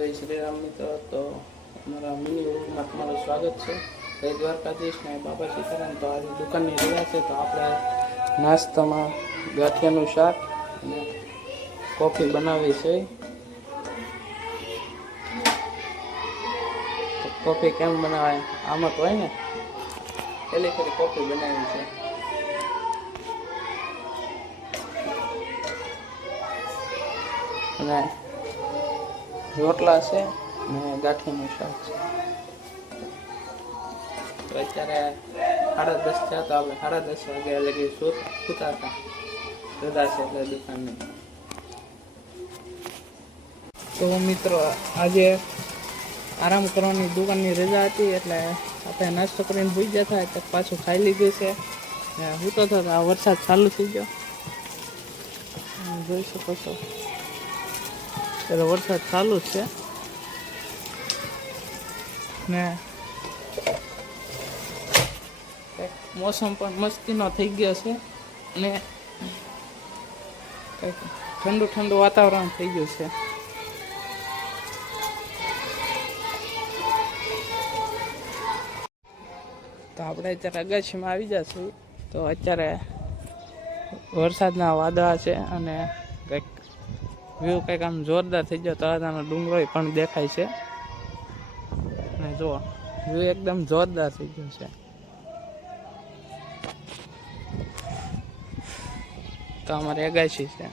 જય શ્રી રામ મિત્રો. તો અમારા મિની વ્લોગમાં તમારું સ્વાગત છે. જય દ્વારકાધીશ ને બાબા સીતારામ. તો આજે દુકાનની રજા છે, તો આપણે નાસ્તામાં ગાંઠિયાનું શાક અને કોફી બનાવી છે. તો કોફી કેમ બનાવાય આમાં તો હોય ને, પેલી ફરી કોફી બનાવી છે. અને રોટલા છે ને ગાંઠિયાનું શાક છે. તો અત્યારે 10:30 થયા, તો આપણે 10:30 વાગ્યા લગી સૂતા હતા. રજા છે એટલે દુકાનની. તો મિત્રો આજે આરામ કરવાની દુકાનની રજા હતી, એટલે આપણે નાસ્તો કરીને ભૂઈ જતા એટલે પાછું ખાઈ લીધું છે. હું તો આ વરસાદ ચાલુ થઈ ગયો, જોઈ શકો છો. એટલે વરસાદ ચાલુ જ છે ને મોસમ પણ મસ્તીનો થઈ ગયો છે અને ઠંડુ ઠંડુ વાતાવરણ થઈ ગયું છે. તો આપણે અત્યારે અગાશીમાં આવી જશું. તો અત્યારે વરસાદના વાદળા છે અને કંઈક વ્યૂ કંઈક આમ જોરદાર થઈ ગયો. તળાજાનો ડુંગરો પણ દેખાય છે અને જો વ્યૂ એકદમ જોરદાર થઈ ગયો છે. તો અમારે અગાશી છે.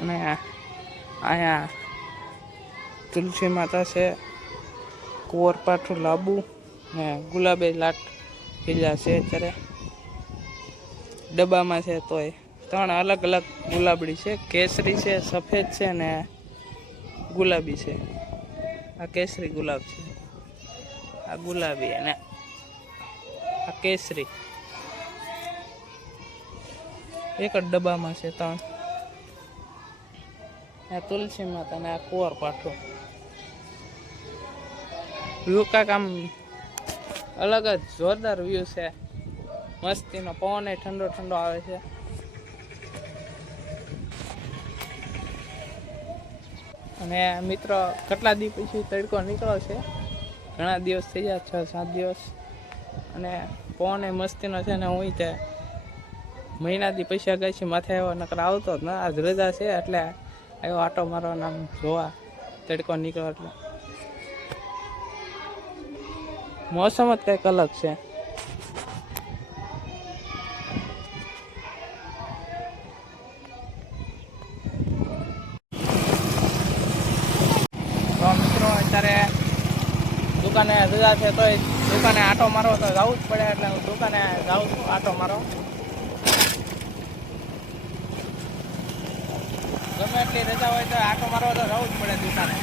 અને અહીંયા તુલસી માતા છે, કુંવરપાઠું લાંબુ ને ગુલાબી લાટ પીલા છે. અત્યારે ડબ્બામાં છે, તોય 3 અલગ અલગ ગુલાબડી છે. કેસરી છે, સફેદ છે ને ગુલાબી છે. આ કેસરી ગુલાબ છે, આ ગુલાબી અને આ કેસરી. એક જ ડબ્બામાં છે 3. આ તુલસી માતા અને આ કુંવરપાઠું. વ્યૂ કાંક આમ અલગ જ જોરદાર વ્યૂ છે. મસ્તીનો પવન એ ઠંડો ઠંડો આવે છે. અને મિત્રો કેટલા દી પછી તડકો નીકળ્યો છે. ઘણા દિવસ થઈ ગયા, 6-7 દિવસ. અને પવન એ મસ્તીનો છે ને હું ત્યાં મહિનાથી પછી અગાશી માથે આવ્યો, નકર આવતો જ ના. આજ રજા છે એટલે આવ્યો આટો મારવાનો, આમ જોવા તડકો નીકળ્યો. એટલે મોસમ જ કંઈક અલગ છે. તો મિત્રો અત્યારે દુકાને રજા છે, તોય દુકાને આટો મારો તો જવું જ પડે, એટલે હું દુકાને જાઉં છું આટો મારો. ગમે એટલી રજા હોય તો આટો મારવા તો જવું જ પડે દુકાને.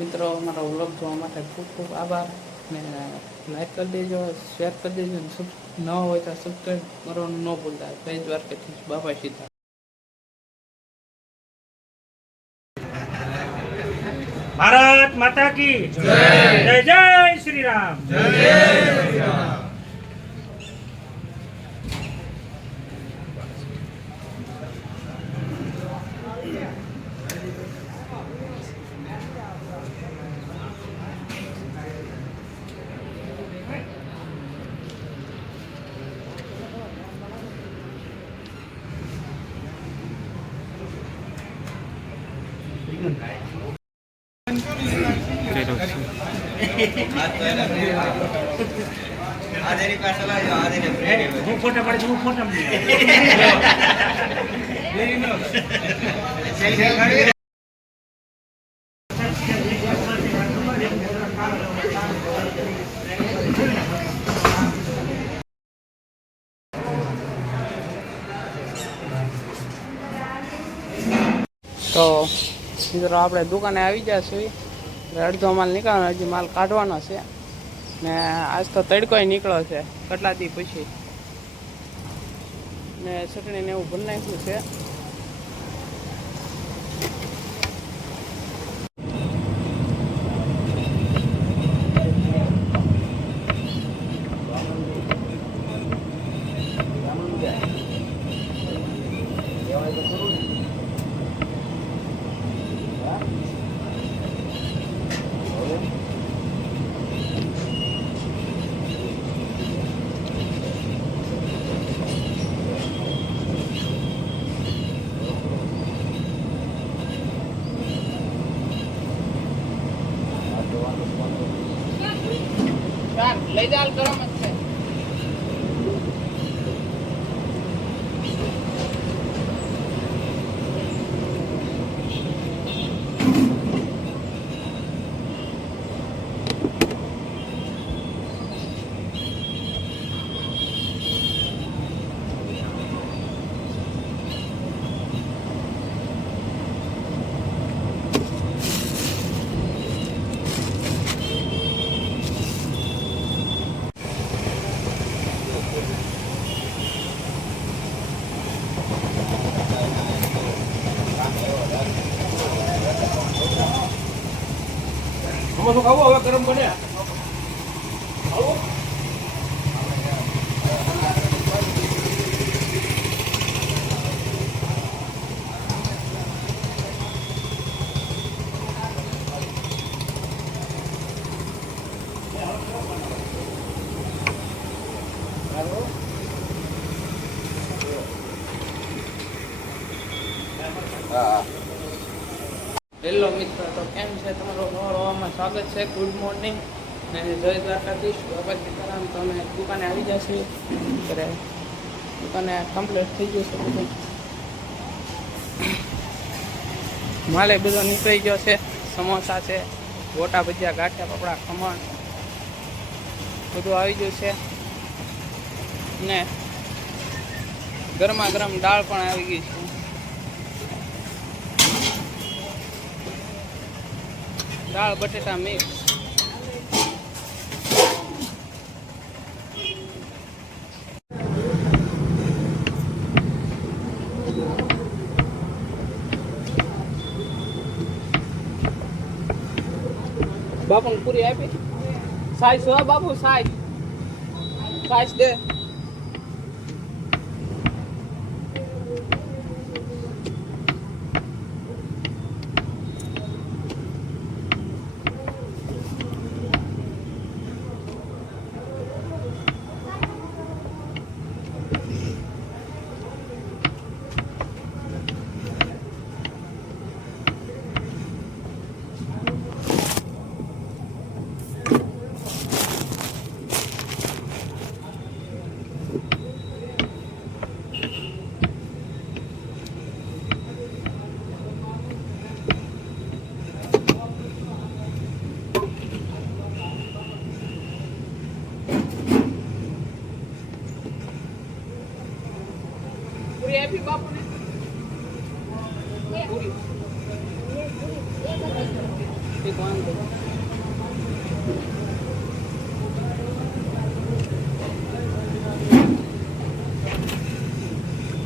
મિત્રો અમારો વ્લોગ જોવા માટે ખૂબ ખૂબ આભાર. ને લાઈક કરી દેજો, શેર કરી દેજો. ન હોય તો સબસ્ક્રાઈબ કરવાનું ન ભૂલતા. જય દ્વારકાધીશ, બાબા સીતારામ. भारत माता की जय जय श्री राम. હું ફોટા પડે હું ફોટા મિત્રો આપણે દુકાને આવી ગયા છીએ. અડધો માલ નીકળવાનો, હજી માલ કાઢવાનો છે. ને આજ તો તડકોય નીકળ્યો છે કેટલા દી પછી. ને ચટણીને એવું ભરી નાખ્યું છે. લઈ જાલ ગરમ જ છે. સમોસું ખાવું હવે ગરમ બન્યા. હેલો મિત્ર, તો કેમ છે તમારો નવામાં સ્વાગત છે. ગુડ મોર્નિંગ ને જય દ્વારકાધીશ, બાબા સીતારામ. તો અમે દુકાને આવી જશે ત્યારે દુકાને કમ્પ્લીટ થઈ જશે બધું. માલે બધો નીકળી ગયો છે. સમોસા છે, ગોટા ભજીયા, ગાંઠિયા, પપડા, ખમણ બધું આવી ગયું છે. ને ગરમા ગરમ દાળ પણ આવી ગઈ છે. દાળ બટેટા મિક્સ. બાપુ પૂરી આપી. સાઈઝ હો બાપુ, સાઈઝ દે. પૂરી આપી બાપુને. પૂરી એક વાંધો.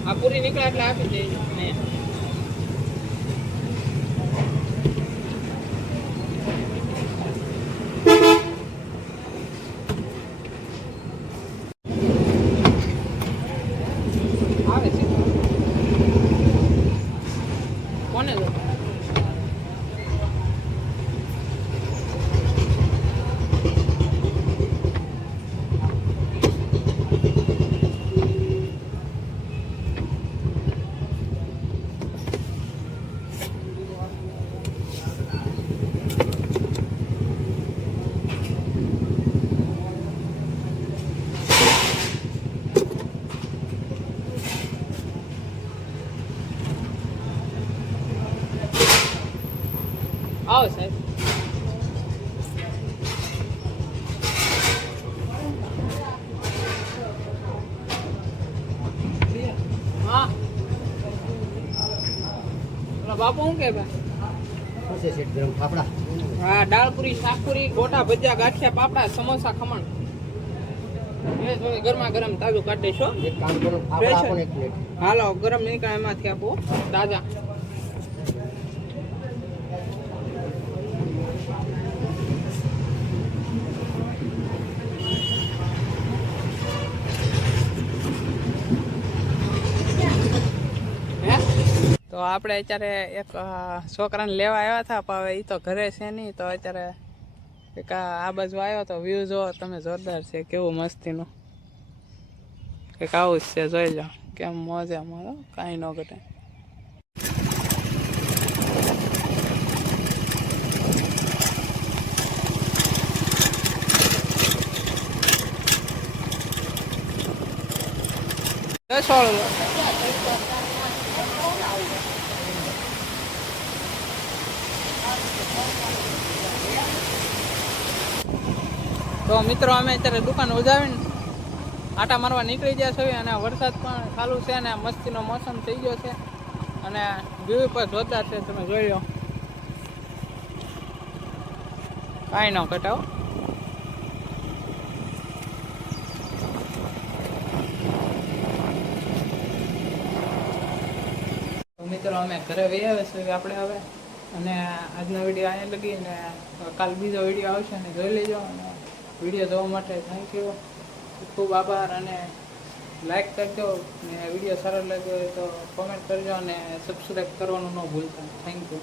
આ પૂરી નીકળે એટલે આપી દે. આવે છે કોને દો? આવો સાહેબ. હા બાપુ શું કે ભાઈ? છે સેટ ગરમ ફાફડા. હા, દાળપુરી, શાકપુરી, ગોટા, ભજીયા, ગાંઠિયા, પાપડા, સમોસા, ખમણ. એ તમે ગરમા ગરમ તાજું કાઢી દેશો. એક કામ કરો ફાફડા આપો ને એક પ્લેટ. હાલો, ગરમ નીકળે એમાંથી આપો તાજા. તો આપણે અત્યારે એક છોકરાને લેવા આવ્યા હતા, પણ હવે એ તો ઘરે છે નહીં. તો અત્યારે એક આ બાજુ આવ્યો તો વ્યૂ જો તમે, જોરદાર છે, કેવું મસ્તીનું. કંઈક આવું જ છે, જોઈ લો કેમ મોજે મારો, કાંઈ ન ઘટે. તો મિત્રો અમે અત્યારે દુકાન ઉજાવીને આટા મારવા નીકળી ગયા છે, અને વરસાદ પણ ચાલુ છે, અને મસ્તીનો મોસમ થઈ ગયો છે, અને વ્યૂ પર જોરદાર છે, તમે જોઈ લો, કાંઈ ન ઘટાવો. તો મિત્રો અમે ઘરે વહી આવે છે આપણે હવે, અને આજનો વિડીયો અહીંયા લગીને કાલ બીજો વિડીયો આવશે, અને જોઈ લેજો. અને વિડીયો જોવા માટે થેન્ક યુ, ખૂબ આભાર. અને લાઈક કરજો, ને વિડીયો સારો લાગ્યો હોય તો કોમેન્ટ કરજો, અને સબસ્ક્રાઈબ કરવાનું ન ભૂલતા. Thank you.